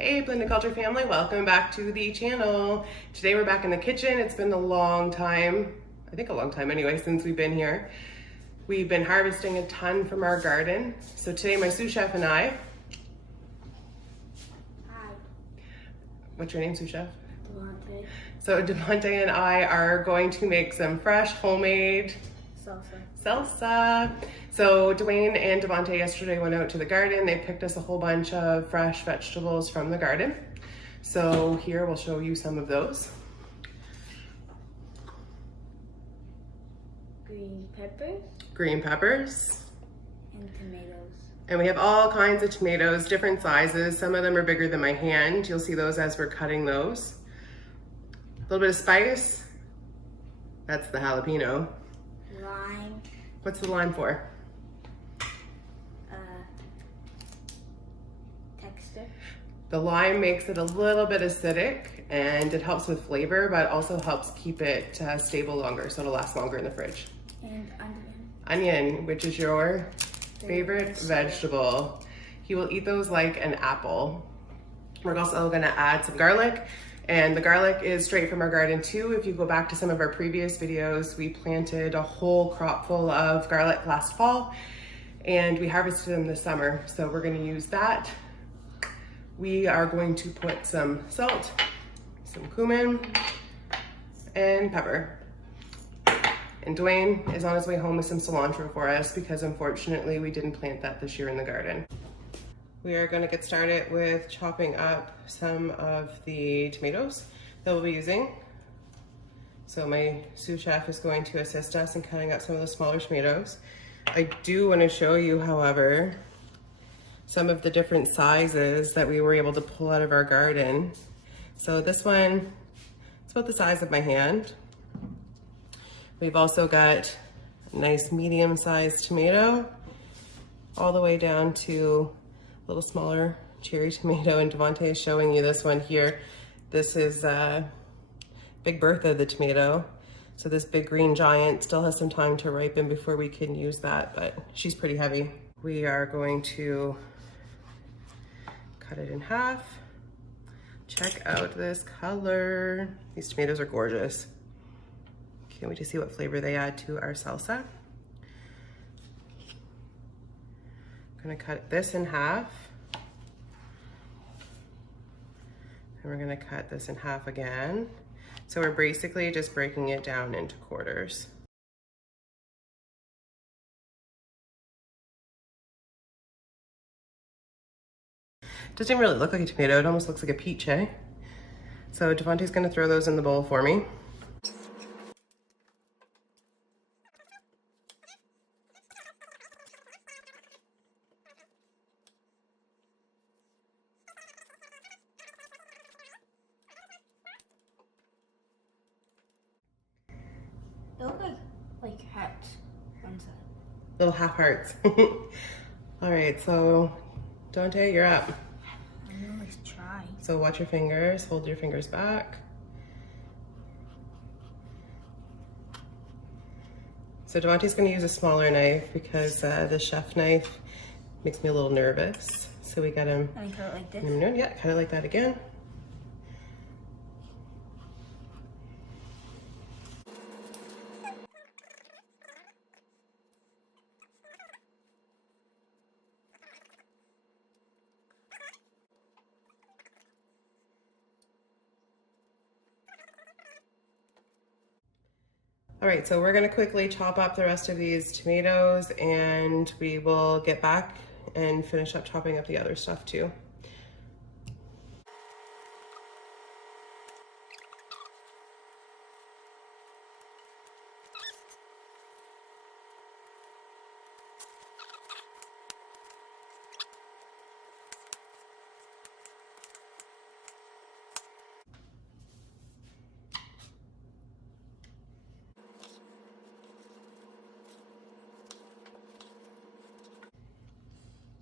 Hey Blended Culture family, welcome back to the channel. Today we're back in the kitchen. It's been a long time, I think a long time anyway, since we've been here. We've been harvesting a ton from our garden. So today my sous chef and I. Hi. What's your name, sous chef? Devontae. So Devontae and I are going to make some fresh homemade salsa. So Dwayne and Devontae yesterday went out to the garden. They picked us a whole bunch of fresh vegetables from the garden. So here we'll show you some of those. Green peppers. And tomatoes. And we have all kinds of tomatoes, different sizes. Some of them are bigger than my hand. You'll see those as we're cutting those. A little bit of spice. That's the jalapeno. Lime. What's the lime for? Texture. The lime makes it a little bit acidic and it helps with flavor, but also helps keep it stable longer, so it'll last longer in the fridge. And onion. Onion, which is your favorite vegetable. He will eat those like an apple. We're also gonna add some garlic, and the garlic is straight from our garden too. If you go back to some of our previous videos, we planted a whole crop full of garlic last fall and we harvested them this summer. So we're gonna use that. We are going to put some salt, some cumin, and pepper. And Dwayne is on his way home with some cilantro for us because unfortunately we didn't plant that this year in the garden. We are going to get started with chopping up some of the tomatoes that we'll be using. So my sous chef is going to assist us in cutting up some of the smaller tomatoes. I do want to show you, however, some of the different sizes that we were able to pull out of our garden. So this one, it's about the size of my hand. We've also got a nice medium-sized tomato, all the way down to a little smaller cherry tomato, and Devontae is showing you this one here. This is Big Bertha, the tomato. So this big green giant still has some time to ripen before we can use that, but she's pretty heavy. We are going to cut it in half. Check out this color. These tomatoes are gorgeous. Can't wait to see what flavor they add to our salsa. I'm gonna cut this in half. And we're gonna cut this in half again. So we're basically just breaking it down into quarters. Doesn't really look like a tomato, it almost looks like a peach, eh? So Devontae's gonna throw those in the bowl for me. They look like hearts on the side. Little half hearts. All right, so Devontae, you're up. I'm gonna try. So watch your fingers, hold your fingers back. So Devontae's gonna use a smaller knife because the chef knife makes me a little nervous. So we got him. And cut it like this? Yeah, cut it like that again. All right, so we're gonna quickly chop up the rest of these tomatoes and we will get back and finish up chopping up the other stuff too.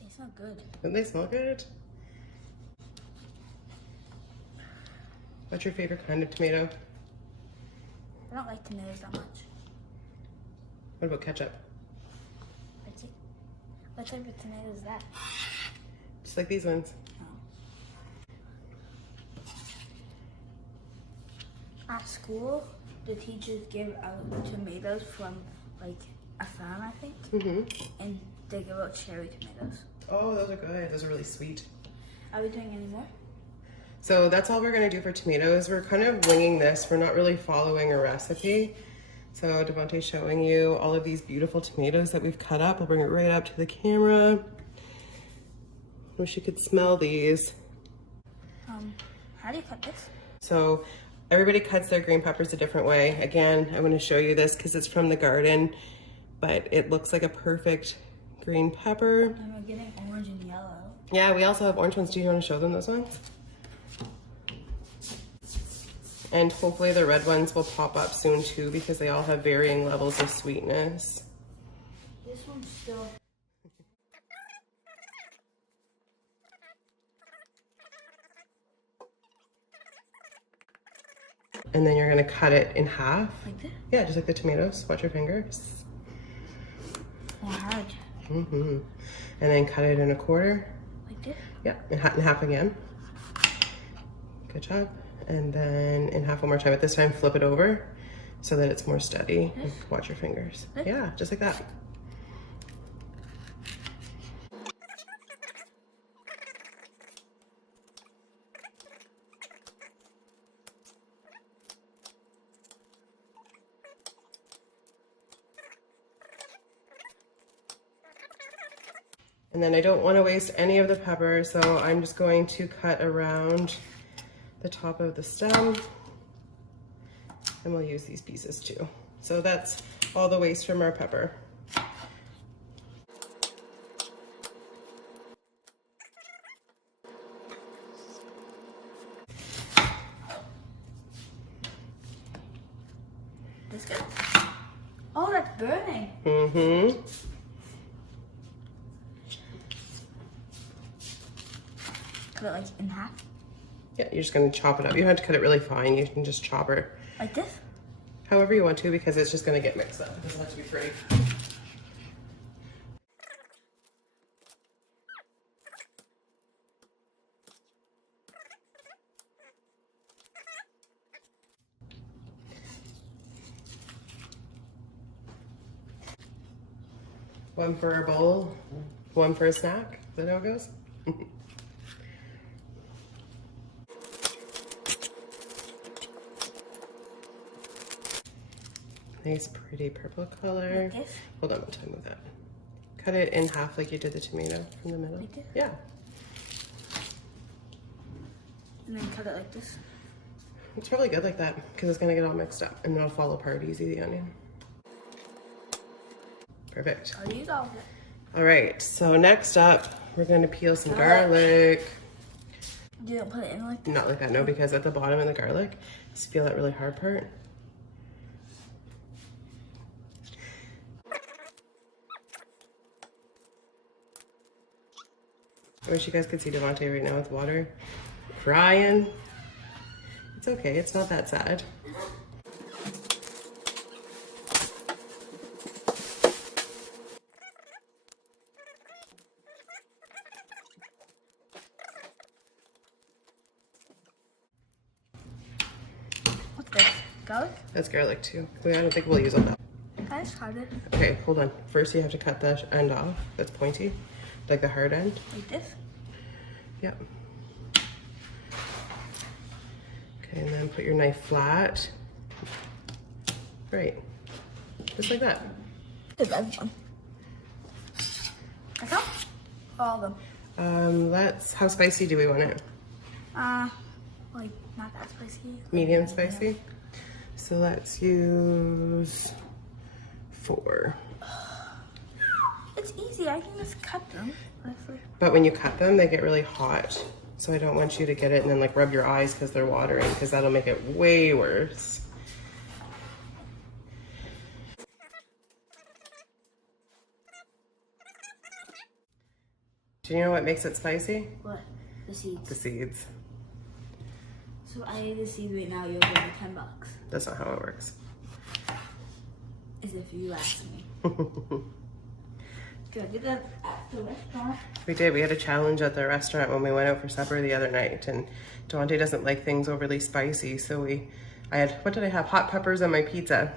They smell good. Don't they smell good? What's your favorite kind of tomato? I don't like tomatoes that much. What about ketchup? What type of tomato is that? Just like these ones. Oh. At school, the teachers give out tomatoes from like a farm, I think, and they give out cherry tomatoes. Oh, those are good. Those are really sweet. Are we doing any more? So that's all we're gonna do for tomatoes. We're kind of winging this. We're not really following a recipe. So Devontae's showing you all of these beautiful tomatoes that we've cut up. I'll bring it right up to the camera. Wish you could smell these. How do you cut this? So everybody cuts their green peppers a different way. Again, I'm gonna show you this because it's from the garden, but it looks like a perfect green pepper. And we're getting orange and yellow. Yeah, we also have orange ones. Do you want to show them those ones? And hopefully the red ones will pop up soon too because they all have varying levels of sweetness. This one's still... And then you're gonna cut it in half. Like this? Yeah, just like the tomatoes. Watch your fingers. Oh, hard. And then cut it in a quarter. Like this? Yeah, and in half again. Good job. And then in half one more time. But this time flip it over so that it's more steady. This? Watch your fingers. This? Yeah, just like that. And then I don't want to waste any of the pepper, so I'm just going to cut around the top of the stem. And we'll use these pieces too. So that's all the waste from our pepper. This good? Oh, that's burning. Cut it like in half. Yeah, you're just gonna chop it up. You don't have to cut it really fine. You can just chop it Like this? however you want to because it's just gonna get mixed up. It doesn't have to be pretty. One for a bowl, one for a snack. Is that how it goes? Nice pretty purple color. Like this? Hold on, one time with that. Cut it in half like you did the tomato from the middle. Like this? Yeah. And then cut it like this. It's probably good like that because it's gonna get all mixed up and it'll fall apart easy, the onion. Perfect. I'll use all of it. All right, so next up, we're gonna peel some garlic. You don't put it in like this? Not like that, no, because at the bottom of the garlic, just feel that really hard part. I wish you guys could see Devontae right now with water, crying. It's okay, it's not that sad. What's this? Garlic? That's garlic too. I don't think we'll use all that. I just cut it. Okay, hold on. First you have to cut the end off that's pointy, like the hard end. Like this? Yep. Okay, and then put your knife flat. Right. Just like that. The red one. That's all? All of them. How spicy do we want it? Like not that spicy. Medium spicy? So let's use 4. It's easy, I can just cut them. Honestly. But when you cut them, they get really hot. So I don't want you to get it and then like rub your eyes because they're watering, because that'll make it way worse. Do you know what makes it spicy? What? The seeds. The seeds. So I need the seeds right now, you'll give me $10. That's not how it works. As if you asked me. Did I get that at the restaurant? We did. We had a challenge at the restaurant when we went out for supper the other night, and Devontae doesn't like things overly spicy, so we I had, what did I have? Hot peppers on my pizza.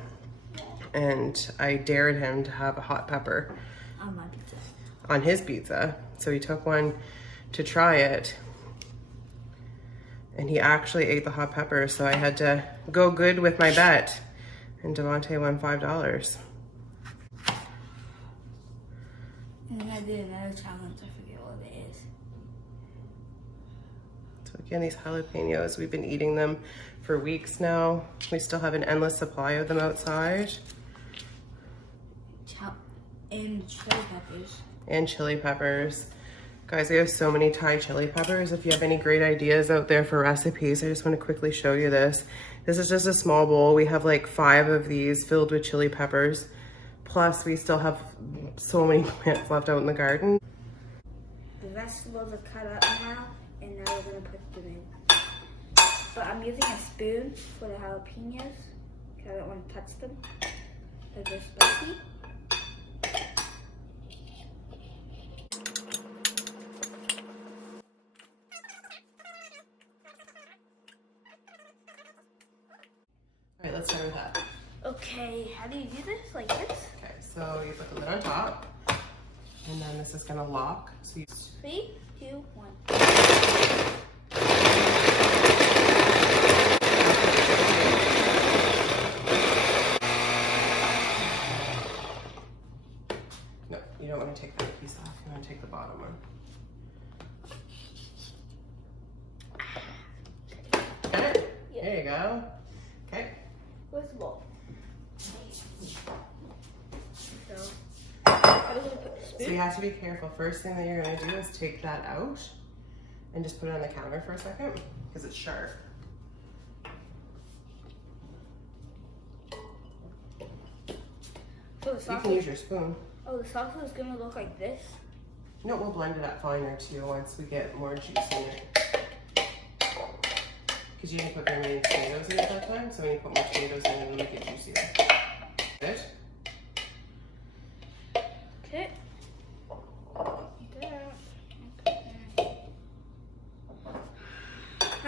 And I dared him to have a hot pepper On my pizza. on his pizza. So he took one to try it. And he actually ate the hot pepper. So I had to go good with my bet. And Devontae won $5. And then I did another challenge. I forget what it is. So again, these jalapenos, we've been eating them for weeks now. We still have an endless supply of them outside. And chili peppers. And chili peppers. Guys, we have so many Thai chili peppers. If you have any great ideas out there for recipes, I just want to quickly show you this. This is just a small bowl. We have like 5 of these filled with chili peppers. Plus, we still have so many plants left out in the garden. The vegetables are cut up now, and now we're gonna put them in. But I'm using a spoon for the jalapenos because I don't want to touch them because they're spicy. All right, let's start with that. Okay, how do you do this? Like this? Okay, so you put the lid on top, and then this is gonna lock. So you 3, 2, 1. no, you don't want to take that piece off. You want to take the bottom one. Got it? Yeah. There you go. Okay. Where's the bowl? So, how do we put the So you spoon? have to be careful. First thing that you're gonna do is take that out and just put it on the counter for a second because it's sharp. So the You sauce can use your spoon. Oh, the salsa is gonna look like this? No, we'll blend it up finer too once we get more juice in it. Because you didn't put very many tomatoes in it that time, so when you put more tomatoes in, it'll make it juicier. Good? Okay.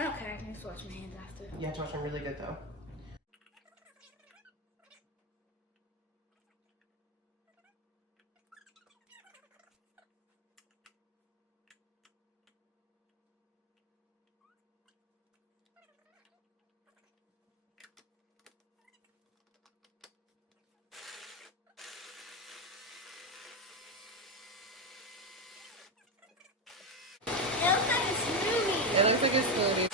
Okay, I can just wash my hands after. You have to wash them really good though. It looks like a smoothie. It looks like a smoothie.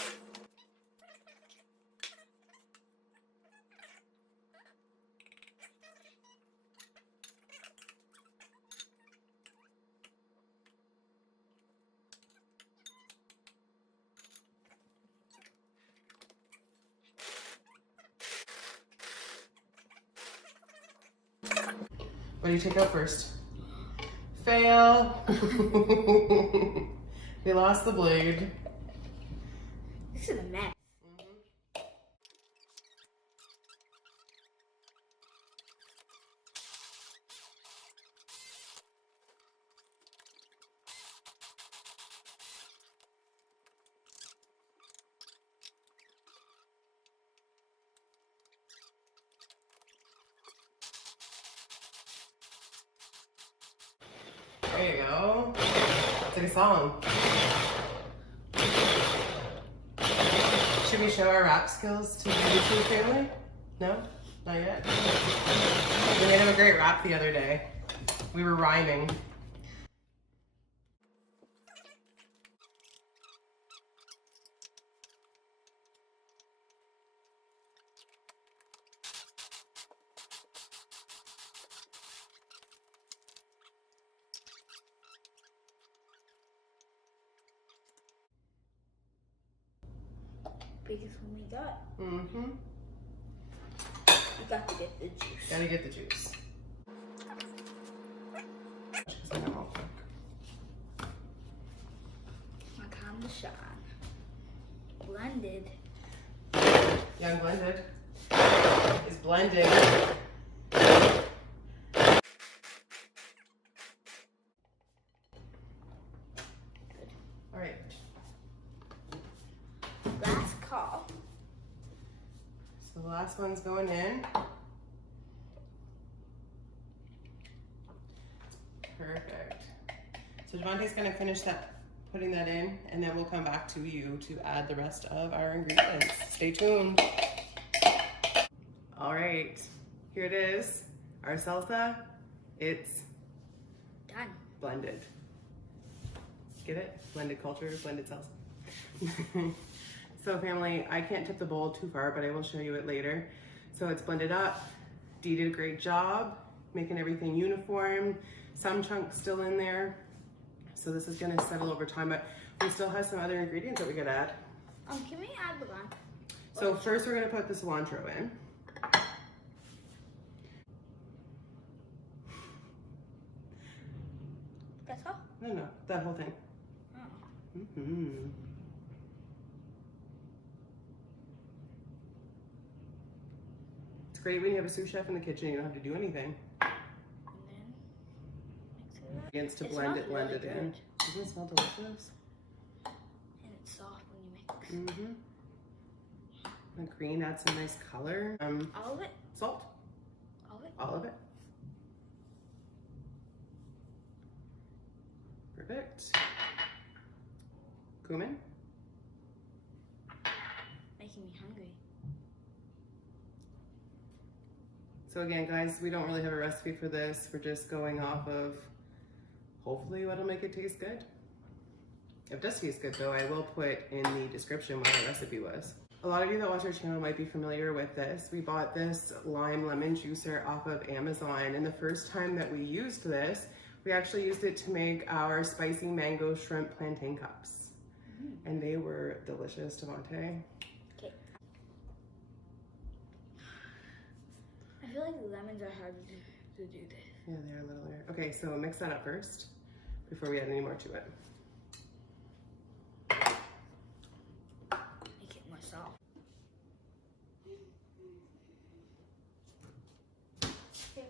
What do you take out first? Fail. We lost the blade. This is a mess. There you go. Sing a song. Should we show our rap skills to the YouTube family? No? Not yet? We made him a great rap the other day. We were rhyming. Biggest one we got. Mm-hmm. You got to get the juice. Gotta get the juice. Because I know I'll cook. My time to shine. Blended. Young blended is blending. All right. Last call. So the last one's going in. Perfect. So Devontae's gonna finish that, putting that in, and then we'll come back to you to add the rest of our ingredients. Stay tuned. All right, here it is, our salsa. It's Done. blended. Get it? Blended culture, blended salsa. So family, I can't tip the bowl too far, but I will show you it later. So it's blended up. Dee did a great job making everything uniform. Some chunks still in there. So this is gonna settle over time, but we still have some other ingredients that we could add. Can we add the lime? So first we're gonna put the cilantro in. That's all? No, that whole thing. Oh. Mm-hmm. It's great when you have a sous chef in the kitchen, you don't have to do anything. And then mix it up. Begins to It blend smells it, blend really it in. good. Doesn't it smell delicious? And it's soft when you mix. Mm-hmm. The green adds some nice color. All of it? Salt, All of it? all of it. Perfect. Cumin. Making me hungry. So again, guys, we don't really have a recipe for this. We're just going off of hopefully what'll make it taste good. If it does taste good though, I will put in the description what the recipe was. A lot of you that watch our channel might be familiar with this. We bought this lime lemon juicer off of Amazon, and the first time that we used this, we actually used it to make our spicy mango shrimp plantain cups. And they were delicious, Devontae. Okay. I feel like lemons are hard to do this. Yeah, they are a little weird. Okay, so mix that up first before we add any more to it. Make it more soft. Okay.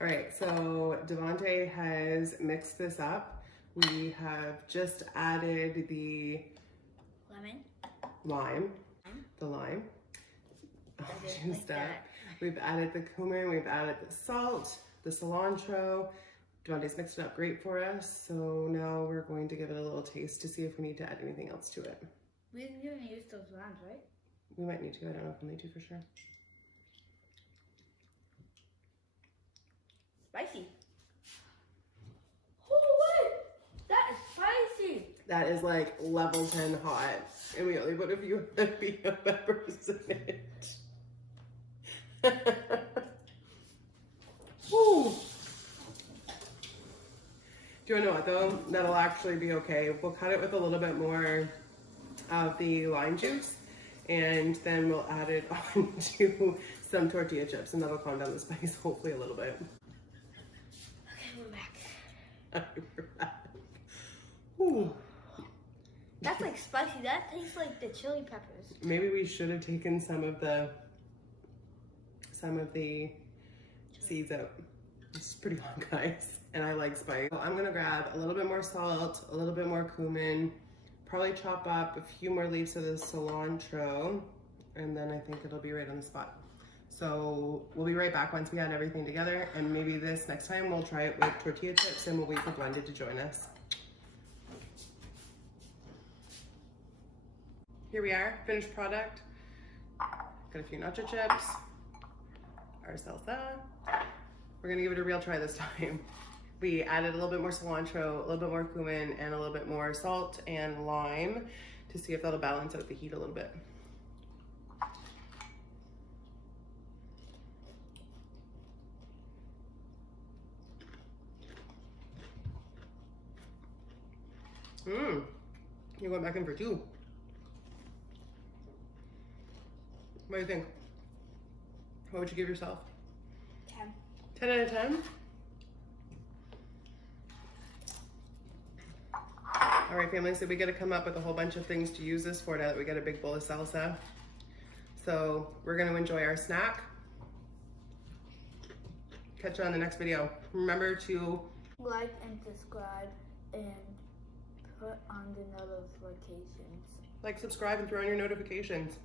All right, so Devontae has mixed this up. We have just added the Lemon. lime, the lime. Oh, Like juiced up. that. We've added the cumin, we've added the salt, the cilantro. Devontae's mixed it up great for us. So now we're going to give it a little taste to see if we need to add anything else to it. We didn't even use those limes, right? We might need to, I don't know if we'll need to for sure. Spicy. Oh, wait! That is spicy! That is like level 10 hot. And we only put a few jalapeno peppers in it. Woo. Do you know what though? That'll actually be okay. We'll cut it with a little bit more of the lime juice, and then we'll add it onto some tortilla chips, and that'll calm down the spice hopefully a little bit. Okay, we're back. We're back. Ooh. That's like spicy. That tastes like the chili peppers. Maybe we should have taken some of the seeds out. It's pretty hot, guys, and I like spice. So I'm gonna grab a little bit more salt, a little bit more cumin, probably chop up a few more leaves of the cilantro, and then I think it'll be right on the spot. So we'll be right back once we add everything together, and maybe this next time we'll try it with tortilla chips, and we'll wait for Blended to join us. Here we are, finished product. Got a few nacho chips, our salsa. We're gonna give it a real try this time. We added a little bit more cilantro, a little bit more cumin, and a little bit more salt and lime to see if that'll balance out the heat a little bit. You're going back in for two. What do you think? What would you give yourself? 10. 10 out of 10? All right, family, so we gotta come up with a whole bunch of things to use this for now that we got a big bowl of salsa. So we're gonna enjoy our snack. Catch you on the next video. Remember to Like and subscribe and put on on the notifications. Like, subscribe, and throw on your notifications.